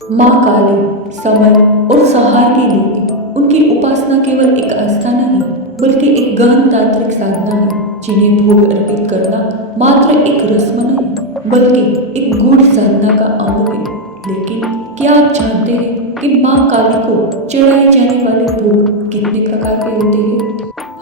माँ काली समय और संहार की देवी, उनकी उपासना केवल एक आस्था नहीं बल्कि एक गहन तांत्रिक साधना है जिन्हें भोग अर्पित करना मात्र एक रस्म नहीं बल्कि एक गूढ़ साधना का अंग है। लेकिन क्या आप जानते हैं कि माँ काली को चढ़ाए जाने वाले भोग कितने प्रकार के होते हैं?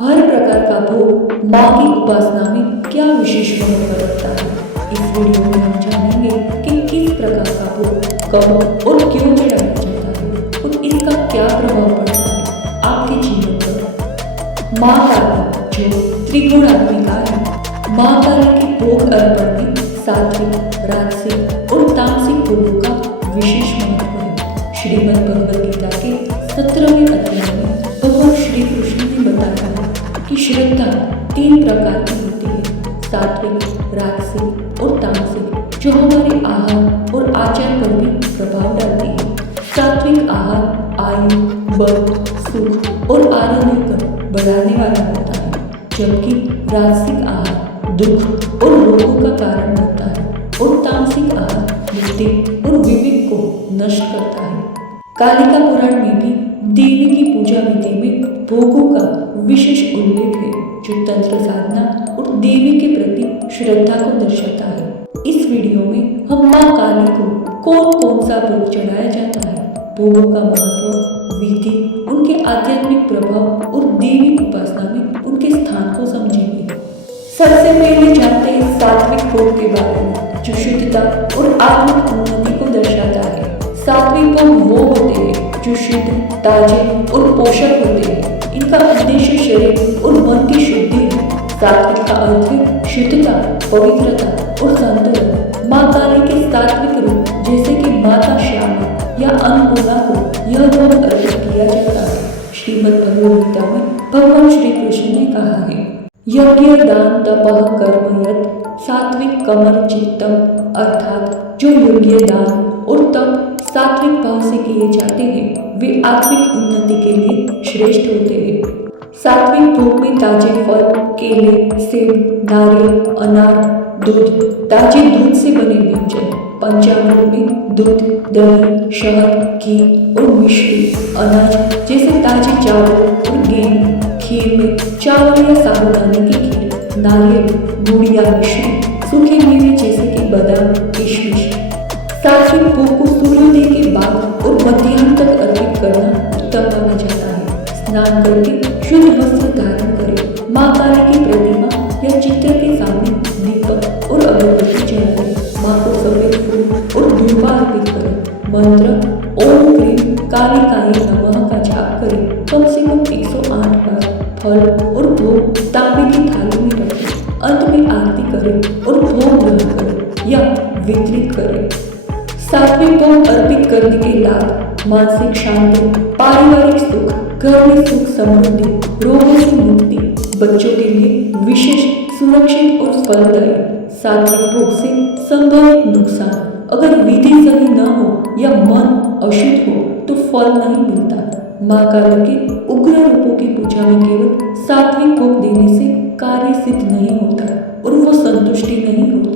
हर प्रकार का भोग माँ की उपासना में क्या विशेष महत्व रखता है? इस वीडियो में हम जानेंगे कि किस प्रकार का भोग कब और क्यों चढ़ाया जाता है और इसका क्या प्रभाव पड़ता है आपके जीवन पर। माँ काली जो त्रिगुणात्मिका है, माँ काली के भोग अर्पण में सात्विक, राजसिक और तामसिक भोगों का विशेष महत्व है। श्रीमद् भगवद गीता के 17वें अध्याय में भगवान श्री कृष्ण ने बताया कि श्रद्धा 3 प्रकार की होती है, सात्विक, राजसिक और तामसिक, जो हमारे आहार और आचार पर भी प्रभाव डालती है। सात्विक आहार आयु, बल, सुख और आरोग्य को बढ़ाने वाला होता है, जबकि राजसिक आहार दुख और रोगों का कारण बनता है और तामसिक आहार बुद्धि और विवेक को नष्ट करता है। कालिका पुराण में भी देवी की पूजा विधि में भोगों का विशेष उल्लेख है, जो तंत्र साधना और देवी के प्रति श्रद्धा को दर्शाता है। इस वीडियो में हम माँ काली को कौन कौन सा भोग चढ़ाया जाता है, भोगों का महत्व, विधि, उनके आध्यात्मिक प्रभाव और देवी उपासना में उनके स्थान को समझेंगे। सबसे पहले जानते हैं सात्विक भोग के बारे में, जो शुद्धता और आत्मिक उन्नति को दर्शाता है। सात्विक भोग वो होते हैं जो शुद्ध, ताजे और पोषक होते हैं। इनका उद्देश्य शरीर और मन की शुद्धि है। सात्विक का अर्थ है शुद्धता, पवित्रता और संतुलन। माँ काली के सात्विक रूप जैसे कि माता श्यामा या अन्नपूर्णा को यह भोग अर्पित किया जाता है। श्रीमद् भगवद गीता में भगवान श्री कृष्ण ने कहा है, यज्ञ दान तपः कर्म यत् सात्विक कमल चित्तम, अर्थात जो यज्ञ, दान और तप सात्विक भाव से किए जाते हैं वे आत्मिक उन्नति के लिए श्रेष्ठ होते हैं। सात्विक भोग में ताजे फल, केले, सेब, नारियल, अनार, दूध, ताजे दूध से बने व्यंजन, पंचामृत में दूध, दही, शहद, घी और मिश्री, अनाज जैसे ताजे चावल और गेहूं, खीर में चावल या साबूदाने की खीर, नारियल, गुड़ या मिश्री, सूखे मेवे जैसे कि बादाम, किशमिश। सात्विक भोग को सूर्योदय के बाद और मध्याह्न तक अर्पित करना उत्तम माना जाता है। स्नान करके शुद्ध वस्त्र धारण करें, माँ काली की प्रतिमा या चित्र के सामने दीपक और अगरबत्ती जलाएं, माँ को सफेद फूल और दूर्वा अर्पित करें। मंत्र ओम क्रीम कालिकाय नमः का जाप करें कम से कम 108 बार। फल और भोग तांबे की थाली में रखें। अंत में आरती करें और भोग ग्रहण करें या वितरित करें। सात्विक भोग अर्पित करने के लाभ, मानसिक शांति, पारिवारिक सुख, घर में सुख समृद्धि, रोगों से मुक्ति, बच्चों के लिए विशेष सुरक्षित और फलदायी। सात्विक भोग से संभावित नुकसान, अगर विधि सही न हो या मन अशुद्ध हो तो फल नहीं मिलता। माँ काली के उग्र रूपों की पूजा में केवल सात्विक भोग देने से कार्य सिद्ध नहीं होता और वो संतुष्टि नहीं होती।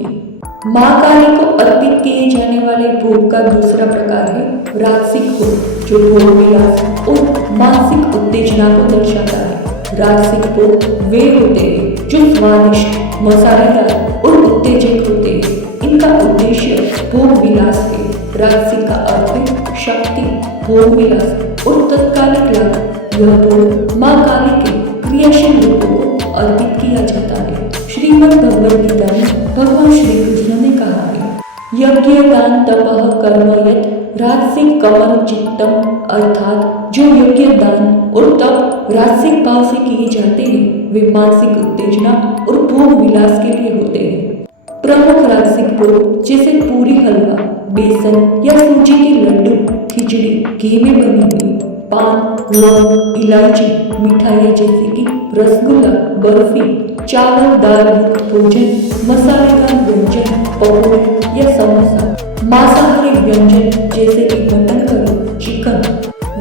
माँ काली को अर्पित किए जाने वाले भोग का दूसरा प्रकार है राजसिक भोग, जो भोग विलास और मानसिक उत्तेजना को दर्शाता है। राजसिक भोग वे होते हैं जो स्वादिष्ट, मसालेदार और उत्तेजक होते हैं। इनका उद्देश्य भोग विलास है। राजसिक का अर्थ है शक्ति, भोग विलास और तत्कालिक लाभ। यह भोग माँ काली के क्रियाशील रूपों को अर्पित किया जाता है। श्रीमद् भगवद गीता में भगवान श्री कृष्ण ने कहा है, यज्ञ दान तपः कर्म यत् राजसिक कमल चित्तम, अर्थात जो यज्ञ, दान और तप राजसिक भाव से किए जाते हैं वे मानसिक उत्तेजना और भोग विलास के लिए होते हैं। प्रमुख राजसिक भोग जैसे पूरी, हलवा, बेसन या सूजी के लड्डू, खिचड़ी, घी में बनी हुई, पान, लौंग, इलायची, मिठाइयाँ जैसे कि रसगुल्ला, बर्फी, चावल दाल युक्त भोजन, मसालेदार व्यंजन, पकौड़े या समोसा, मांसाहारी व्यंजन जैसे कि मटन करी, चिकन।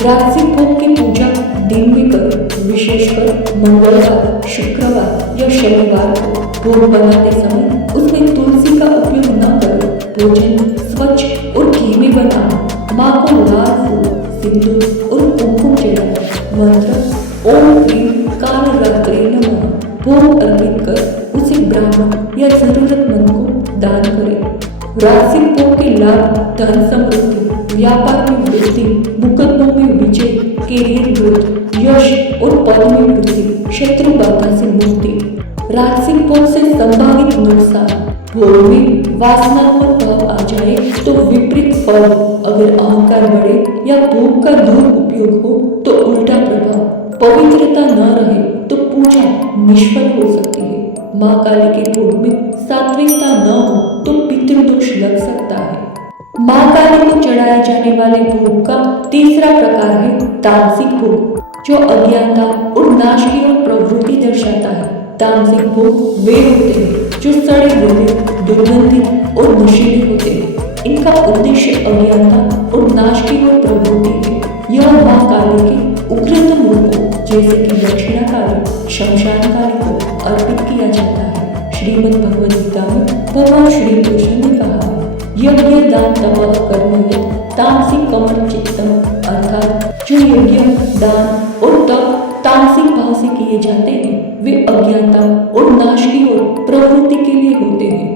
राजसिक भोग की पूजा दिन में करें, विशेषकर मंगलवार, शुक्रवार या शनिवार को। भोग बनाते समय उसमें तुलसी का उपयोग न करें। भोजन स्वच्छ और घी में बनाओ। माँ को लाल फूल, सिंदूर और कुमकुम चढ़ाएं। मंत्र ओम क्रीम कालरात्रि नमः भोग अर्पित कर उसे ब्राह्मण या जरूरतमंद को दान करें। राजसिक भोग के लाभ धन समृद्धि, व्यापार में वृद्धि, मुकदमों में विजय, कैरियर ग्रोथ, यश और पद में वृद्धि, शत्रु बाधा से मुक्ति। राजसिक भोग से संभावित नुकसान, भोग में वासनात्मक भाव आ जाए तो विपरीत फल, अगर अहंकार बढ़े या भोग का दुरुपयोग हो तो उल्टा प्रभाव, पवित्रता न रहे तो पूजा निष्फल हो सकती है। माँ काली के भोग में सात्विकता न हो तो पितृदोष लग सकता है। माँ काली को चढ़ाए जाने वाले भोग का तीसरा प्रकार है तामसिक भोग, जो अज्ञानता और नाश की ओर प्रवृत्ति दर्शाता है। तामसिक भोग वे होते हैं जो सड़े गले, दुर्गंधित और नशीले होते हैं। इनका उद्देश्य अज्ञानता और नाश की ओर प्रवृत्ति है। यह माँ काली के उग्रतम रूपों जैसे कि दक्षिणा काली, शमशान काली को अर्पित किया जाता है। श्रीमद् भगवद गीता में भगवान श्री कृष्ण ने कहा है, यज्ञ दान तपः कर्म तामसिक कमल चित्तम, अर्थात जो यज्ञ दान और तप तामसिक भाव से किए जाते हैं वे अज्ञानता और नाश की ओर प्रवृत्ति के लिए होते हैं।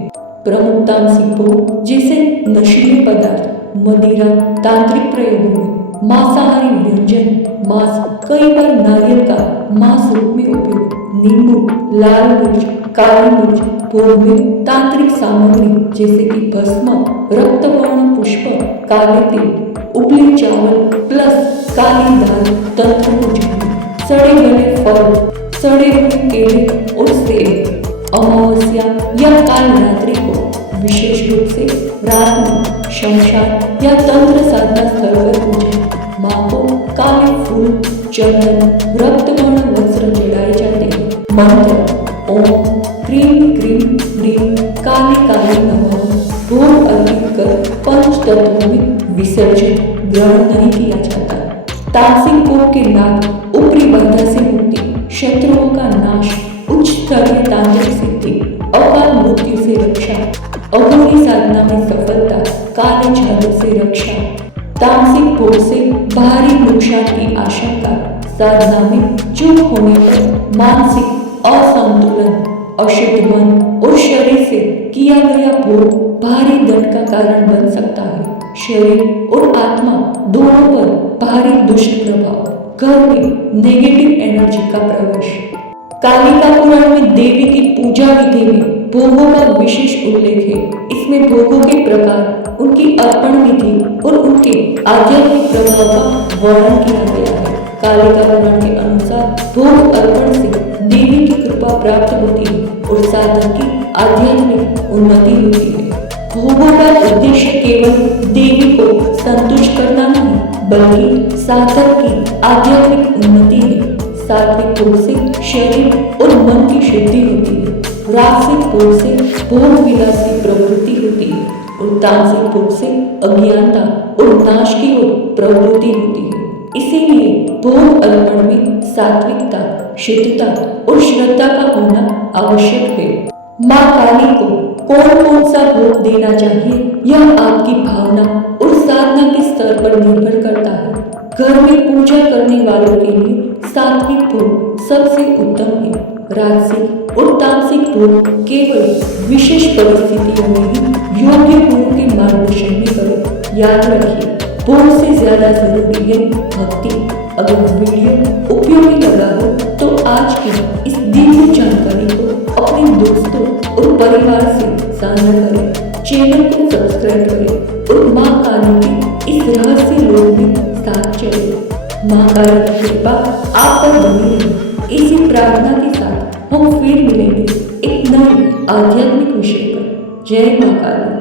प्रमुख तामसिक भोग जैसे नशीले पदार्थ, मदिरा, तांत्रिक प्रयोगों में मांसाहारी व्यंजन, मांस, कई बार नारियल का मांस रूप में उपयोग, नींबू, लाल मिर्च, काली मिर्च, भोग में तांत्रिक सामग्री जैसे कि भस्म, रक्तवर्ण पुष्प, काले तिल, उबले चावल प्लस काली दाल, तंत्र पूजन, सड़े गले फल, सड़े हुए केले और सेब। अमावस्या या काल रात्रि को विशेष रूप से रात में शमशान या तंत्र साधना स्थल पर पूजन। माँ को काले फूल, चंदन, रक्तवर्ण वस्त्र चढ़ाए जाते हैं। मंत्र ओम cream cream cream Kali Kali नमः भोग अर्पित कर पंच तत्वों में विसर्जन ग्रहण नहीं किया जाता। तामसिक भोग के लाभ ऊपरी बाधा से मुक्ति, शत्रुओं का नाश, उच्च स्तरीय तांत्रिक सिद्धि, अकाल मृत्यु से रक्षा, अघोरी साधना में सफलता, काले जादू से रक्षा। तामसिक भोग से भारी नुकसान की आशंका, साधना में चूक होने पर मानसिक असंतुलन, अशुद्ध मन और शरीर से किया गया भोग भारी दंड का कारण बन सकता है। शरीर और आत्मा दोनों पर भारी दुष्ट प्रभाव, घर में नेगेटिव एनर्जी का प्रवेश। कालिका पुराण में देवी की पूजा विधि में भोगों का विशेष उल्लेख है। इसमें भोगों के प्रकार, उनकी अर्पण विधि और उनके आध्यात्मिक प्रभाव का वर्णन किया गया है। कालिका पुराण के अनुसार भोग अर्पण से देवी की कृपा प्राप्त होती है और साधक की आध्यात्मिक उन्नति होती है। भोगों का उद्देश्य केवल देवी को संतुष्ट करना नहीं बल्कि साधक की आध्यात्मिक उन्नति है। सात्विक भोग से शरीर और मन की शुद्धि होती है, राजसिक भोग से भोग विलास की प्रवृत्ति होती है और तामसिक भोग से अज्ञानता और नाश की ओर प्रवृत्ति होती है। इसीलिए भोग अर्पण में सात्विकता, शुद्धता और श्रद्धा का होना आवश्यक है। माँ काली को कौन कौन सा भोग देना चाहिए यह आपकी भावना और साधना के स्तर पर निर्भर करता है। घर में पूजा करने वालों के लिए सात्विक भोग सबसे उत्तम है। राजसिक और तामसिक भोग केवल विशेष परिस्थितियों में ही योग्य गुरु के मार्गदर्शन में करें। याद रखिए, भोग से ज्यादा जरूरी है भक्ति। अगर वीडियो उपयोगी लगा हो तो आज की इस दी हुई जानकारी को अपने दोस्तों और परिवार से साझा करें, चैनल को सब्सक्राइब करें और माँ काली के इस रहस्य लोक में साथ चलें। माँ काली की कृपा आप पर बनी रहे। इसी प्रार्थना के साथ हम फिर मिलेंगे एक नए आध्यात्मिक विषय पर। जय माँ काली।